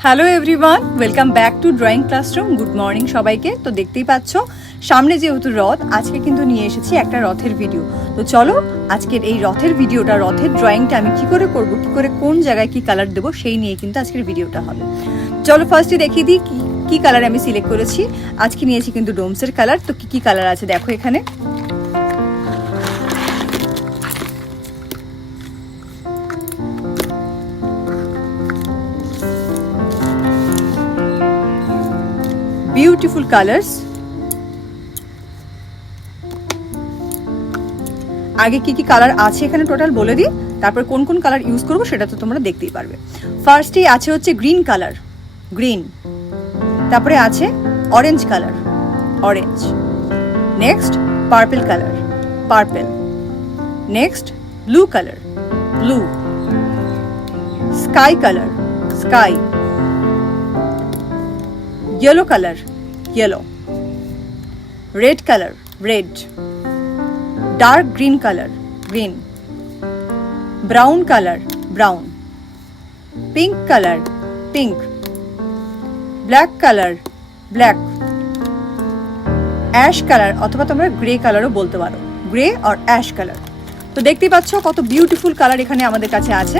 Hello everyone, welcome back to drawing classroom. Good morning সবাইকে। তো দেখতেই পাচ্ছ সামনে যেহেতু রথ, আজকে কিন্তু নিয়ে এসেছি একটা রথের ভিডিও। তো চলো আজকের এই রথের ভিডিওটা, রথের ড্রয়িংটা আমি কি করে করব, কি করে কোন জায়গায় কি কালার দেবো সেই নিয়ে কিন্তু আজকের ভিডিওটা হবে। চলো ফার্স্টে দেখিয়ে দিই কি কালার আমি সিলেক্ট করেছি। আজকে নিয়েছি কিন্তু ডোমসের কালার। তো কি কালার আছে দেখো এখানে। Beautiful colours. আগে কি কালার আছে এখানে টোটাল বলে দিই, তারপর কোন কোন কালার ইউজ করবো সেটা তো তোমরা দেখতেই পারবে। ফার্স্টেই আছে হচ্ছে গ্রিন কালার, গ্রিন। তারপরে আছে orange colour, orange. Next purple colour, purple. Next blue colour, blue. Sky colour, sky. Yellow colour, yellow. Red colour, red. Dark green colour, green. Brown colour, brown. Pink colour, pink. Black colour, black. Ash colour অথবা তোমরা গ্রে কালারও বলতে পারো, গ্রে আর ash colour. তো দেখতেই পাচ্ছ কত beautiful colour এখানে আমাদের কাছে আছে।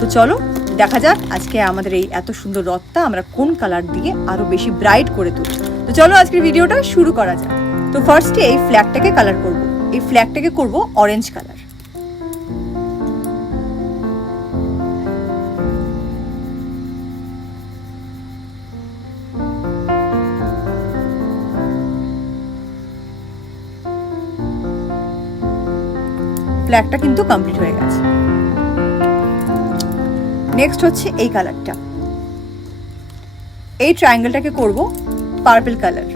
তো চলো দেখা যাক আজকে আমাদের এই এত সুন্দর রথটা আমরা কোন কালার দিয়ে আরো বেশি ব্রাইট করে তুলব। তো চলো আজকের ভিডিওটা শুরু করা যাক। তো ফার্স্টে এই ফ্ল্যাগটাকে কালার করব। এই ফ্ল্যাগটাকে করব অরেঞ্জ কালার। ফ্ল্যাগটা কিন্তু কমপ্লিট হয়ে গেছে। নেক্সট হচ্ছে এই কালারটা। এই ট্রায়াঙ্গেলটাকে করব পার্পল কালার।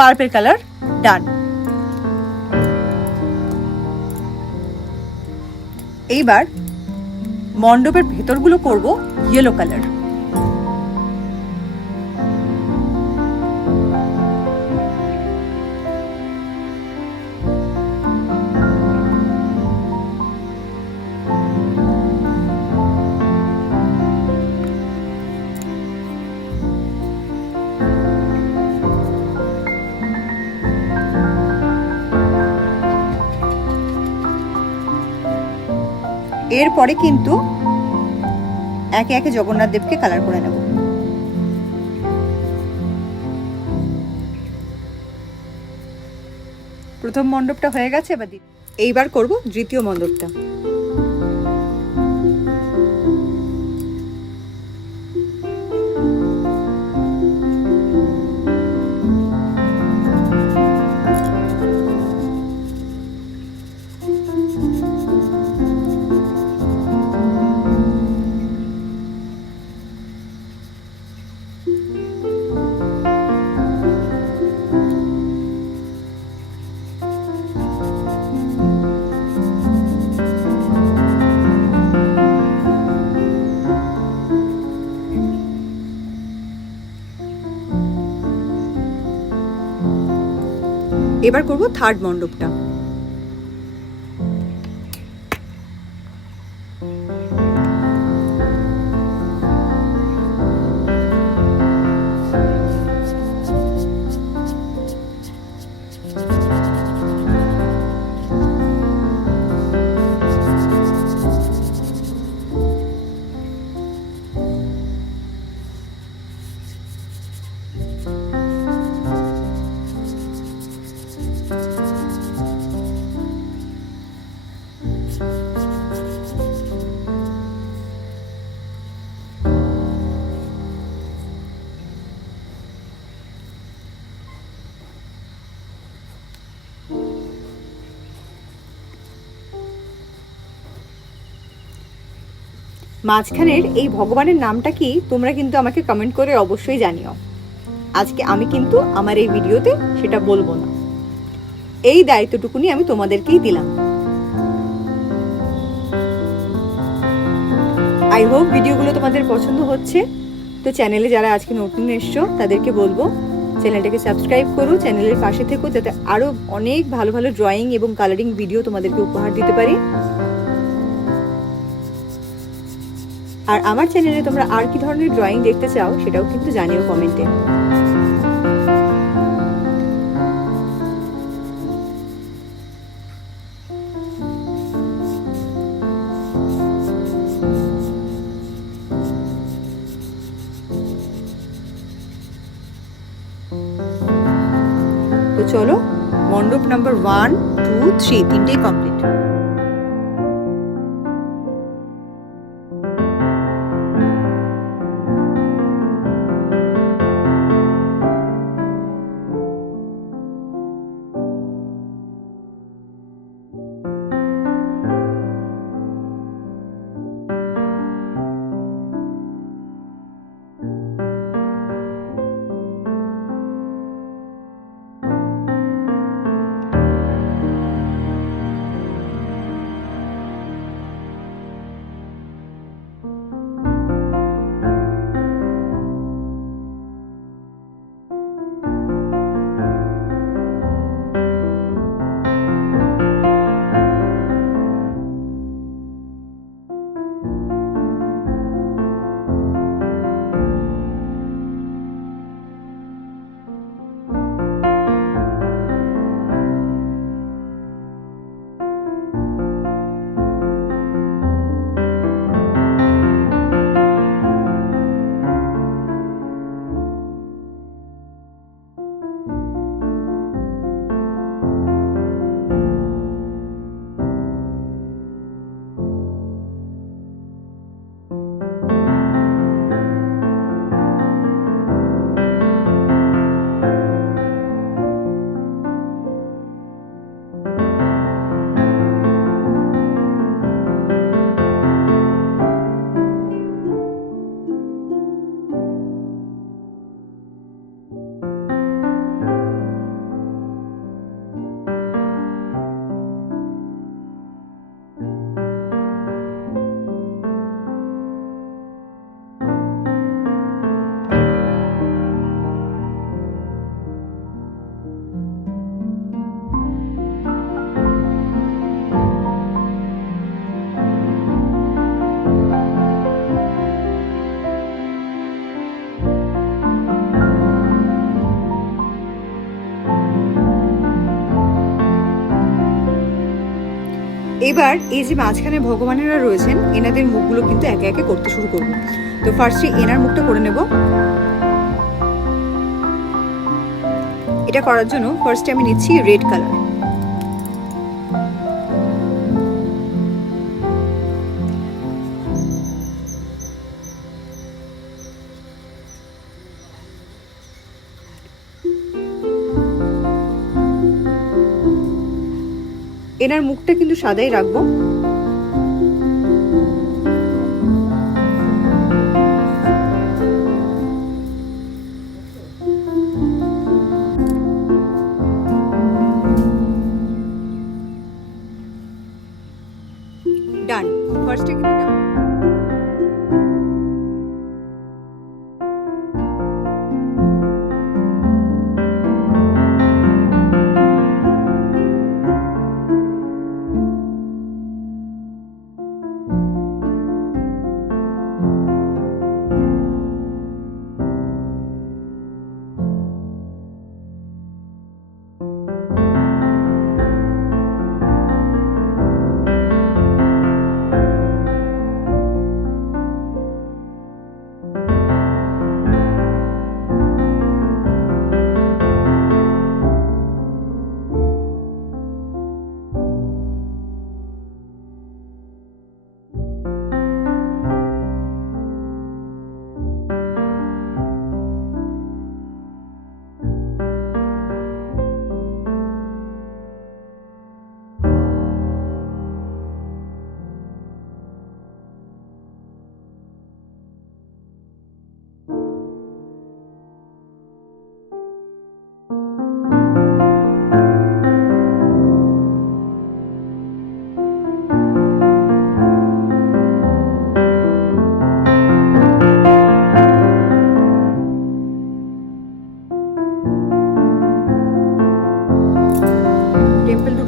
পার্পল কালার ডান। এইবার মণ্ডপের ভেতরগুলো করব ইয়েলো কালার। এরপরে কিন্তু একে একে জগন্নাথ দেবকে কালার করে নেব। প্রথম মণ্ডপটা হয়ে গেছে, এবার এইবার করব দ্বিতীয় মণ্ডপটা। এবার করব থার্ড মণ্ডপটা। মাঝখানের এই ভগবানের নামটা কি তোমরা কিন্তু আমাকে কমেন্ট করে অবশ্যই জানিও। আজকে আমি কিন্তু আমার এই ভিডিওতে সেটা বলবো না, এই দায়িত্বটুকুনি আমি তোমাদেরকেই দিলাম। আই হোপ ভিডিওগুলো তোমাদের পছন্দ হচ্ছে। তো চ্যানেলে যারা আজকে নতুন এসছো তাদেরকে বলবো চ্যানেলটাকে সাবস্ক্রাইব করো, চ্যানেলের পাশে থেকো, যাতে আরো অনেক ভালো ভালো ড্রয়িং এবং কালারিং ভিডিও তোমাদেরকে উপহার দিতে পারি। আর আমার চ্যানেলে তোমরা আর কি ধরনের ড্রয়িং দেখতে চাও সেটাও কিন্তু জানিও কমেন্টে। তো চলো, মণ্ডপ নাম্বার 1, 2, 3 তিনটেই কমপ্লিট। এবার এই যে মাঝখানে ভগবানেরা রয়েছেন এনাদের মুখগুলো কিন্তু একে একে করতে শুরু করবো। তো ফার্স্টে এনার মুখটা করে নেব। এটা করার জন্য ফার্স্টে আমি নিচ্ছি রেড কালার। এনার মুখটা কিন্তু সাদাই রাখবো। ডান, ফার্স্টে কিন্তু ডান।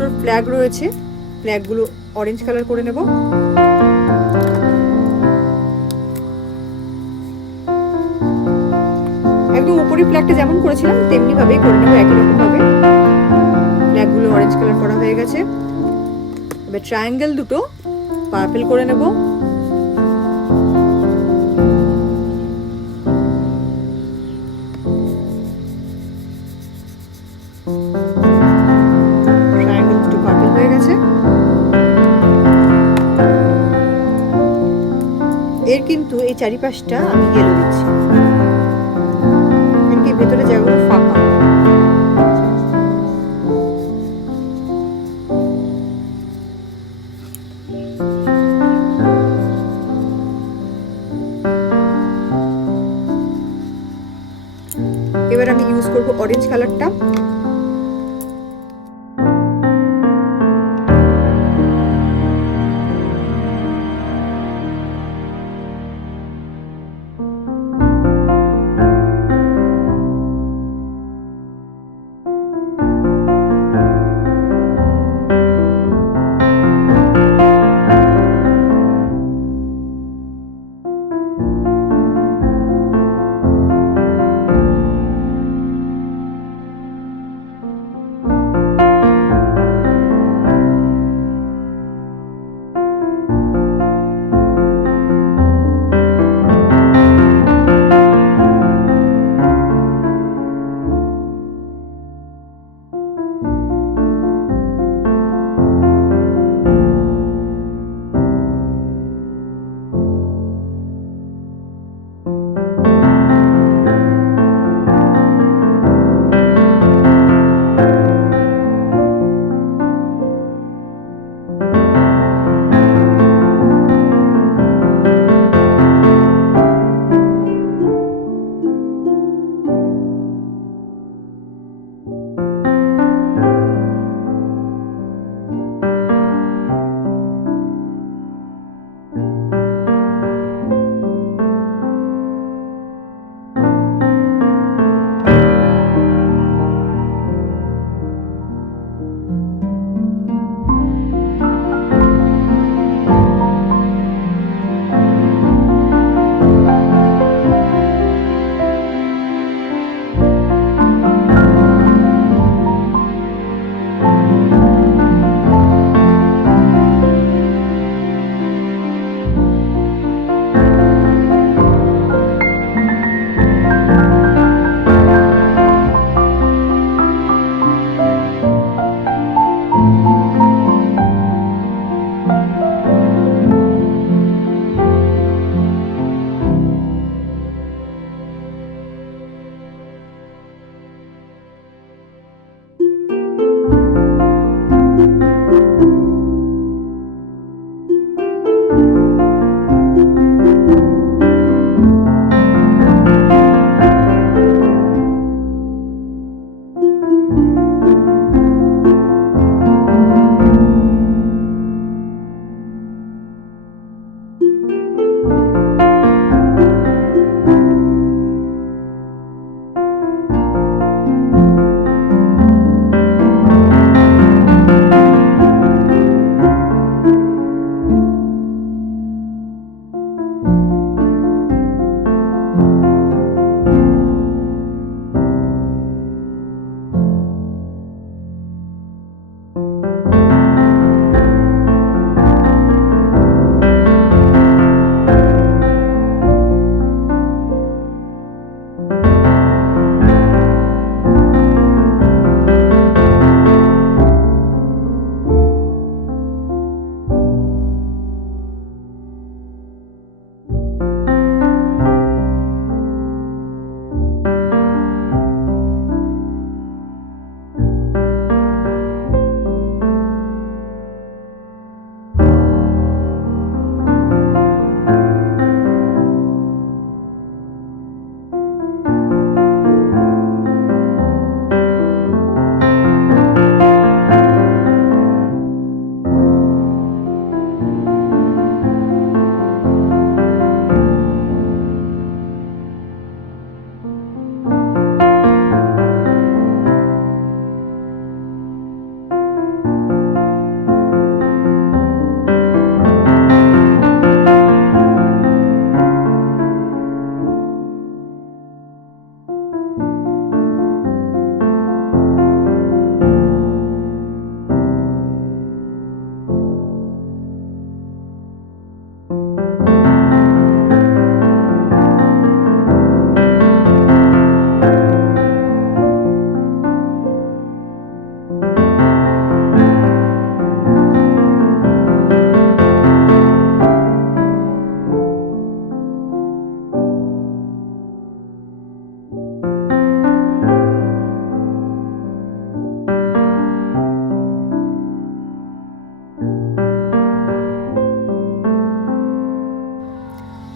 দুটোর ফ্ল্যাগ রয়েছে, ফ্ল্যাগগুলো অরেঞ্জ কালার করে নেব। একদম উপরের ফ্ল্যাগটা যেমন করেছিলাম তেমনি ভাবেই করে নেব, একই রকম ভাবে। ফ্ল্যাগগুলো অরেঞ্জ কালার করা হয়ে গেছে। এবার ট্রায়াঙ্গেল দুটো পার্পল করে নেব। ট্রায়াঙ্গেল দুটো পার্পল হয়ে গেছে। এর কিন্তু এই চারিপাশটা আমি ইয়েলো দিচ্ছি, ভেতরে জায়গাগুলো ফাঁকা। এবার আমি ইউজ করব অরেঞ্জ কালারটা।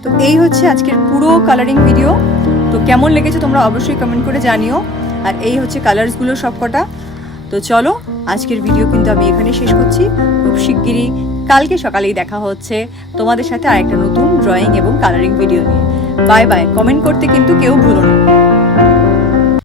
তো এই হচ্ছে আজকের পুরো কালারিং ভিডিও। তো কেমন লেগেছে তোমরা অবশ্যই কমেন্ট করে জানিও। আর এই হচ্ছে কালার্সগুলো সবকটা। তো চলো আজকের ভিডিও কিন্তু আমি এখানে শেষ করছি। খুব শিগগিরই কালকে সকালেই দেখা হচ্ছে তোমাদের সাথে আরেকটা নতুন ড্রয়িং এবং কালারিং ভিডিও নিয়ে। Bye bye. কমেন্ট করতে কিন্তু কেউ ভুলো না।